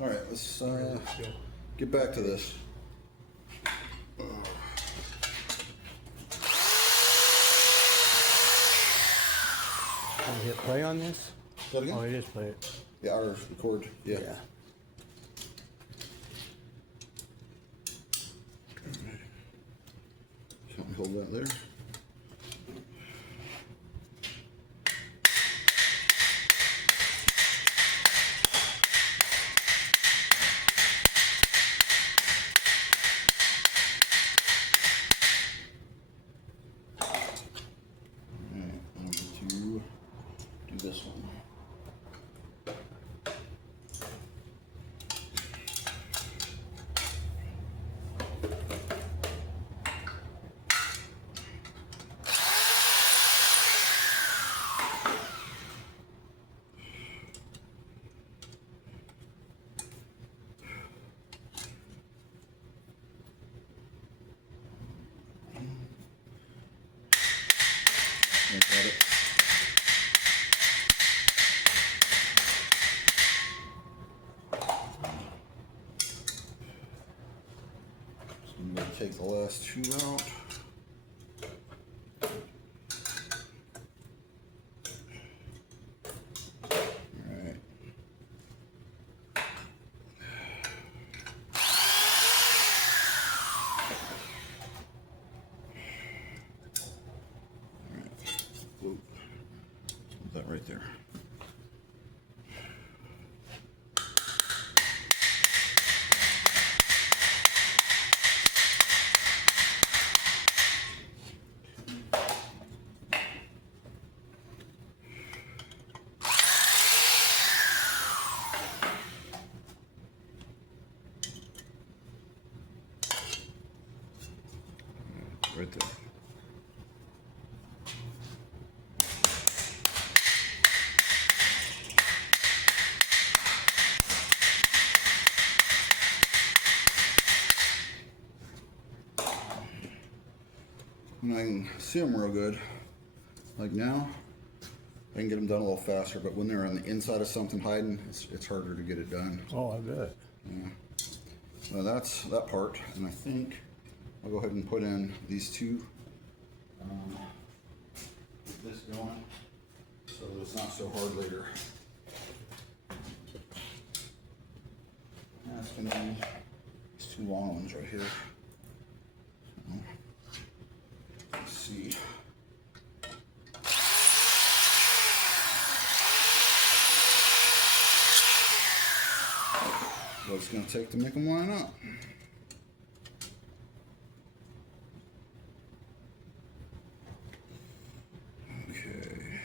All right, let's get back to this. Can we hit play on this? Is that again? Oh, it is play it. Yeah, ours record. Yeah. Help me hold that there. This one. Got it. I'm going to take the last two out. Alright. Whoa. Put that right there. Right there. And I can see them real good. Like now, I can get them done a little faster, but when they're on the inside of something hiding, it's harder to get it done. Oh, I bet. Yeah. So that's that part, and I think I'll go ahead and put in these two. Get this going, so that it's not so hard later. That's gonna be these two long ones right here. So, let's see. What it's gonna take to make them line up. Okay.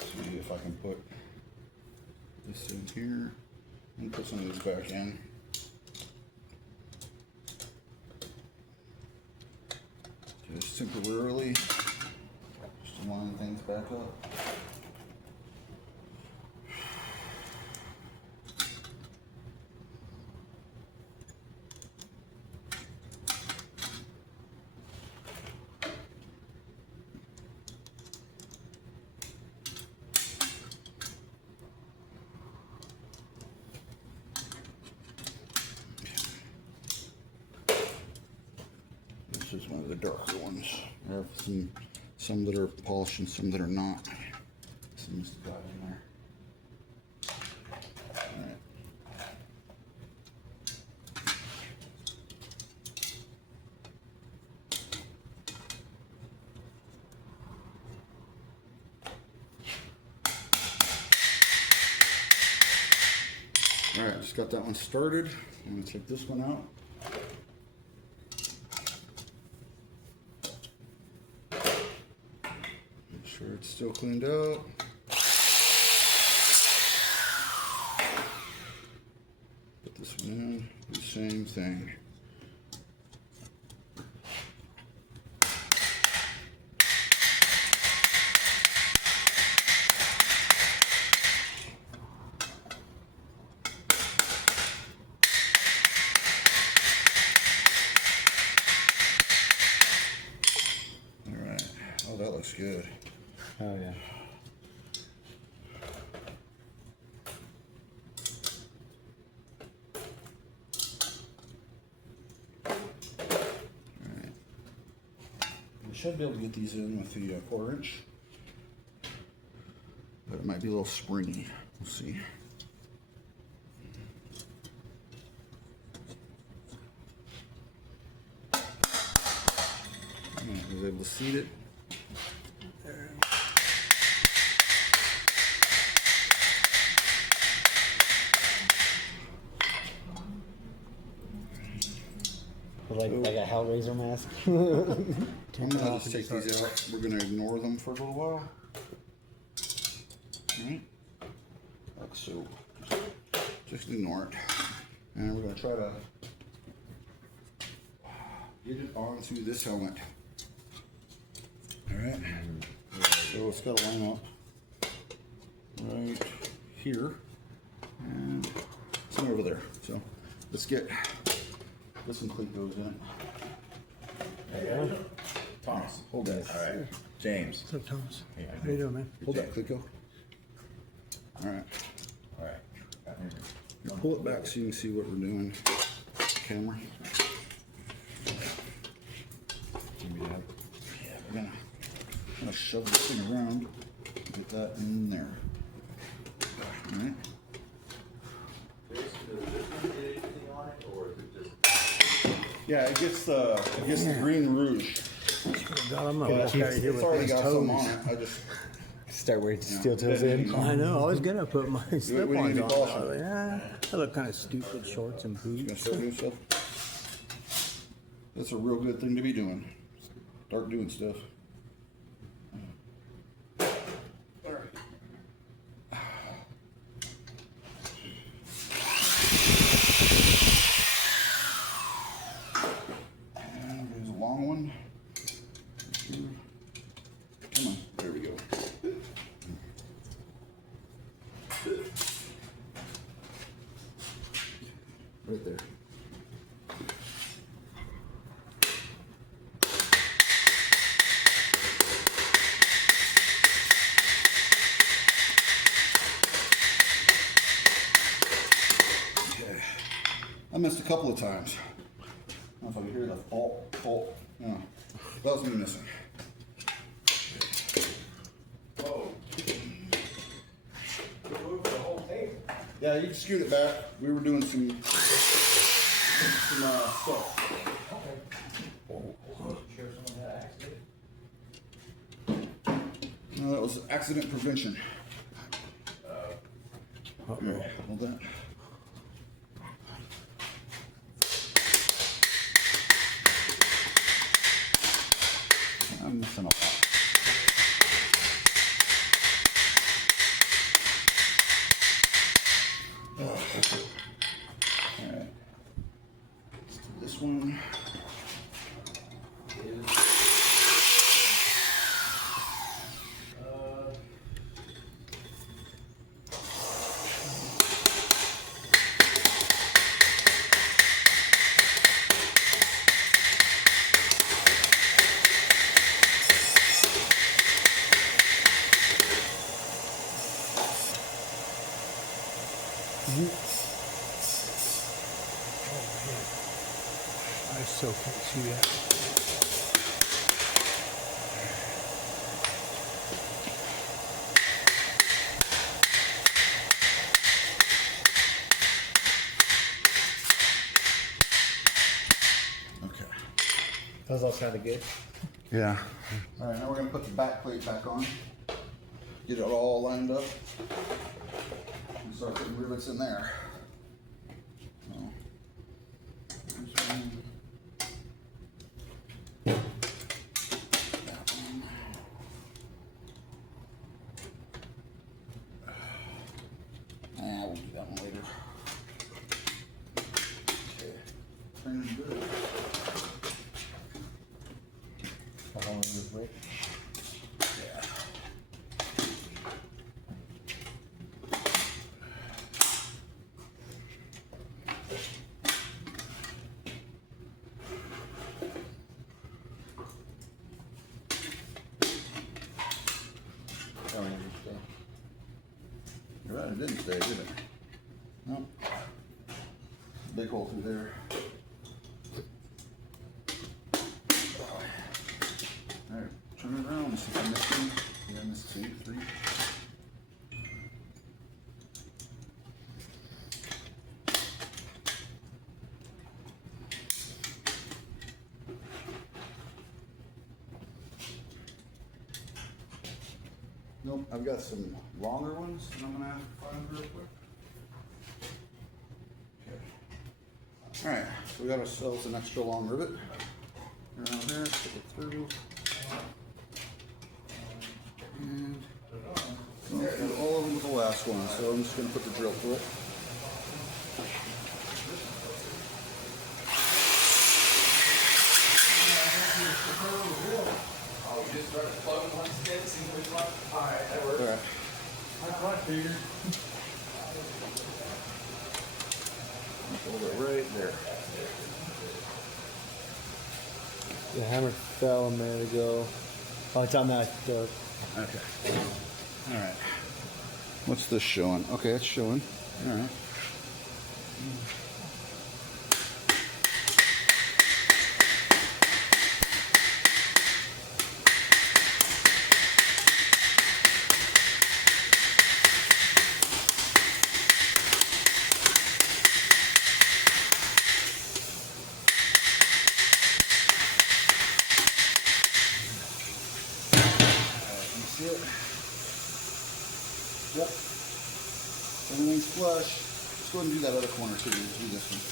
See if I can put this in here and put some of these back in. Just temporarily, just to line things back up. This is one of the darker ones. I have some that are polished and some that are not. Some must have got in there. Alright. Alright, just got that one started. I'm going to take this one out. Make sure it's still cleaned out. Put this one in, do the same thing. That looks good. Oh, yeah. should be able to get these in with the 1/4 inch. But it might be a little springy. We'll see. I was able to seat it. Like a Hellraiser mask. I'm gonna just take these out. We're gonna ignore them for a little while. Alright. Like so. Just ignore it. And we're gonna try to get it onto this helmet. Alright. So it's gotta line up right here. And somewhere over there. So let's get some cleat goes in it. Thomas. Hold that. All right. James. What's up, Thomas? How you doing, man? Hold that, Clico. Alright. All right. Now pull it back so you can see what we're doing. Camera. Yeah, we're gonna shove this thing around. Get that in there. Alright. Yeah, it gets the green rouge. God, I'm not But gonna carry here it's with already these got toes. some on it. I just Start wearing steel toes in. I know. I was gonna put my we slip-ons need to on. polish I it. was like, I look kind of stupid. Shorts and gonna boots. start doing stuff. That's a real good thing to be doing. Start doing stuff. And there's a long one. Come on, there we go. Right there. Okay. I missed a couple of times. I don't know if I can hear the fault. Yeah, that was me missing. Yeah, you can scoot it back. We were doing some stuff. No, that was accident prevention. Hold that. I'm missing a lot. Alright. Let's do this one. I still can't see that. Okay. Those all sounded good. Yeah. Alright, now we're going to put the back plate back on. Get it all lined up. And start putting rivets in there. So, this one. That one. We'll do that one later. Okay. Turning good. How long is this wait? Yeah. How long is this? You're right, it didn't stay, did it? No. Big hole through there. Alright, Nope, I've got some longer ones that I'm gonna find real quick. Okay. Alright, so we got ourselves an extra long rivet. Around there, stick it through. And go through all of them with the last one, so I'm just gonna put the drill through it. Alright. Hold it right there. The hammer fell a minute ago. Oh, it's on that. Okay. Alright. What's this showing? Okay, it's showing. Alright. You see it? Yep. Everything's flush. Let's go ahead and do that other corner too. Let's do this one.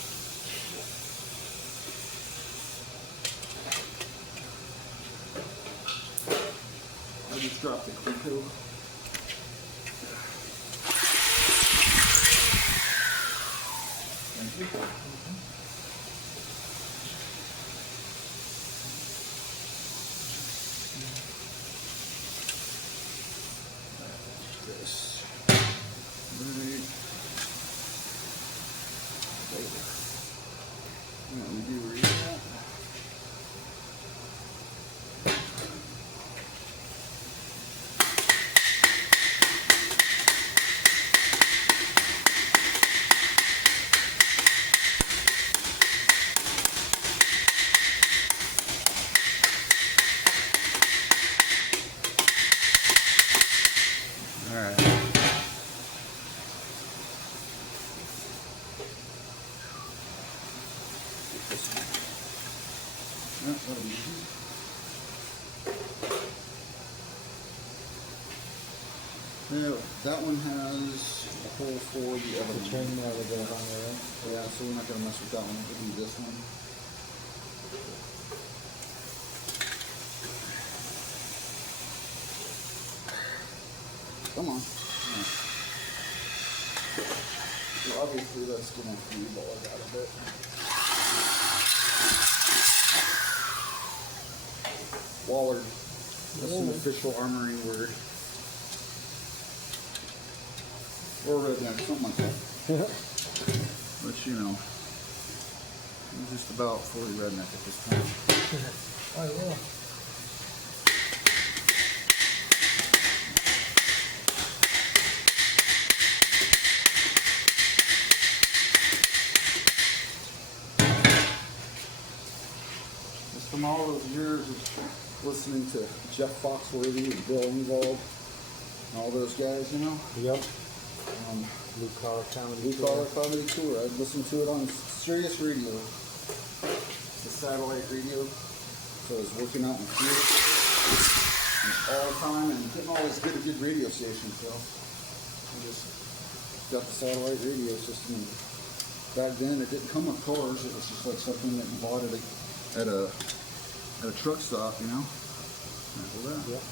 I just dropped the Clico. Thank you. This. Right. Let me do read that. All right. That'll be easy. Now, that one has a hole for the other one. Turn that with on there. Yeah, so we're not gonna mess with that one. We'll do this one. Come on. Alright. So obviously that's gonna be ball it out a bit. Wallard. That's an official armory word. Or redneck, something like that. But you know, I'm just about fully redneck at this point. Oh, yeah. Just from all those years of listening to Jeff Foxworthy and Bill Engvall and all those guys, you know. Yep. Um, Blue collar comedy. Blue Collar Comedy Tour. I'd listen to it on Sirius Radio. It's a satellite radio. So I was working out in the field all the time and getting all this good radio station. So I just got the satellite radio system. And back then it didn't come with cars. It was just like something that you bought at a truck stop, you know. Hold that. Yep.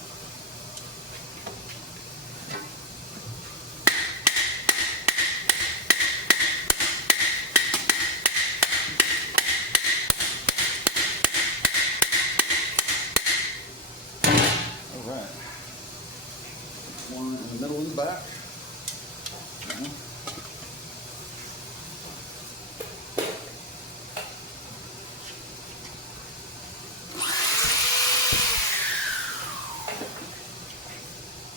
Alright. One in the middle and the back. Okay.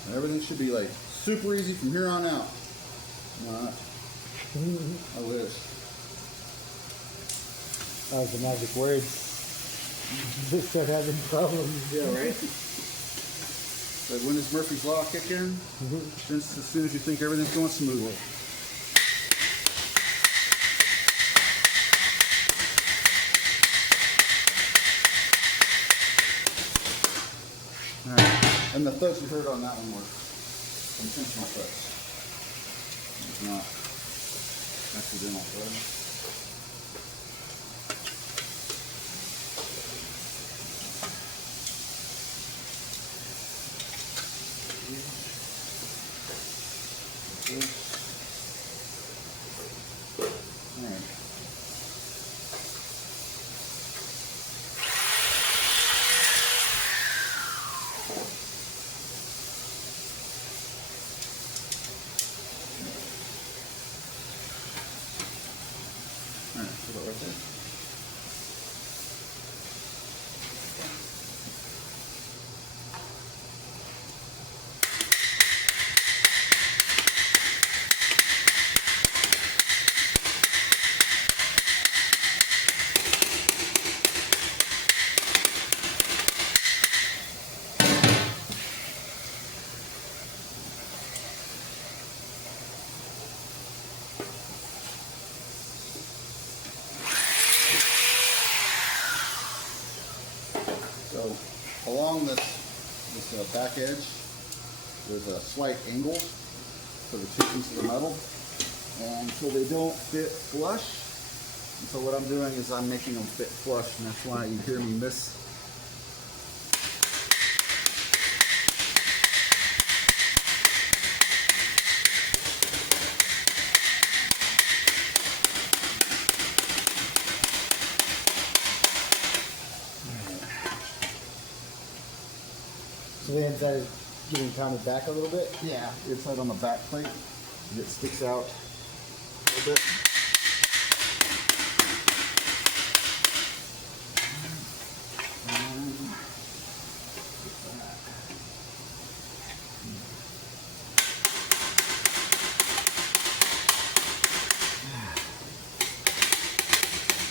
And everything should be like super easy from here on out. Not. I wish. That was the magic words. Just start having problems. Yeah, right? But when does Murphy's Law kick in? Just as soon as you think everything's going smoothly. Alright. And the thuds you heard on that one were intentional thuds. It's not accidental thuds. Alright. Alright, put that right there. So along this back edge, there's a slight angle for the two pieces of metal, and so they don't fit flush. And so what I'm doing is I'm making them fit flush, and that's why you hear me miss. So the inside is getting pounded back a little bit. Yeah, inside on the back plate, and it sticks out a little bit.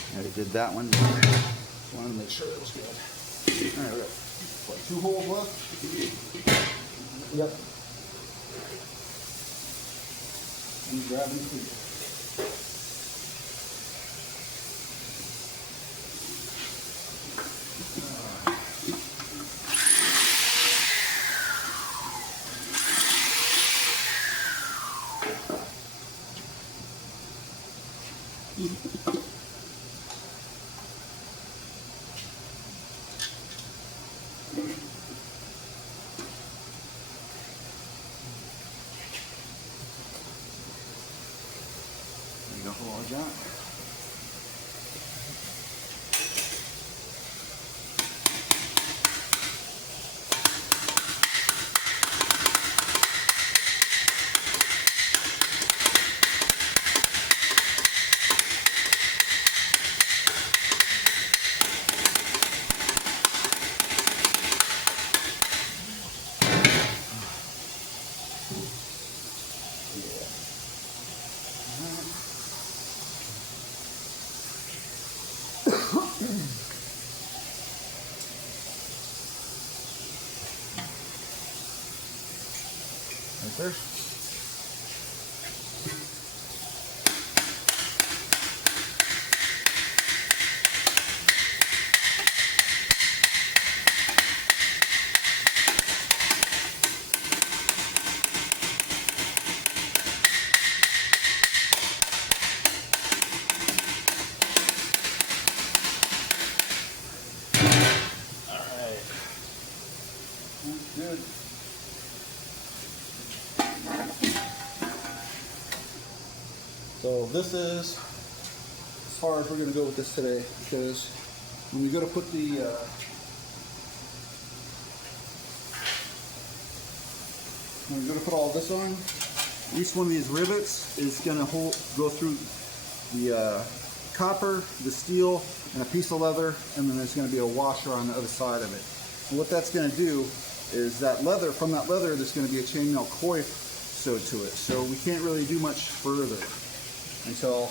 I already did that one. Just wanted to make sure it was good. All right, we got what, 2 holes left? Yep. And grabbing the cleat. There you go, all I got. Right there. That's good. So this is as far as we're going to go with this today, because when we go to put the when we go to put all this on, each one of these rivets is going to go through the copper, the steel, and a piece of leather, and then there's going to be a washer on the other side of it. And what that's going to do is that leather, from that leather, there's going to be a chainmail coif sewed to it. So we can't really do much further until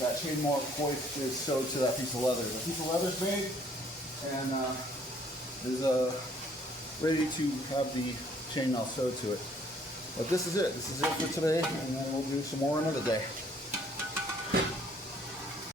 that chainmail coif is sewed to that piece of leather. The piece of leather is made and is ready to have the chainmail sewed to it. But this is it. This is it for today, and then we'll do some more another day.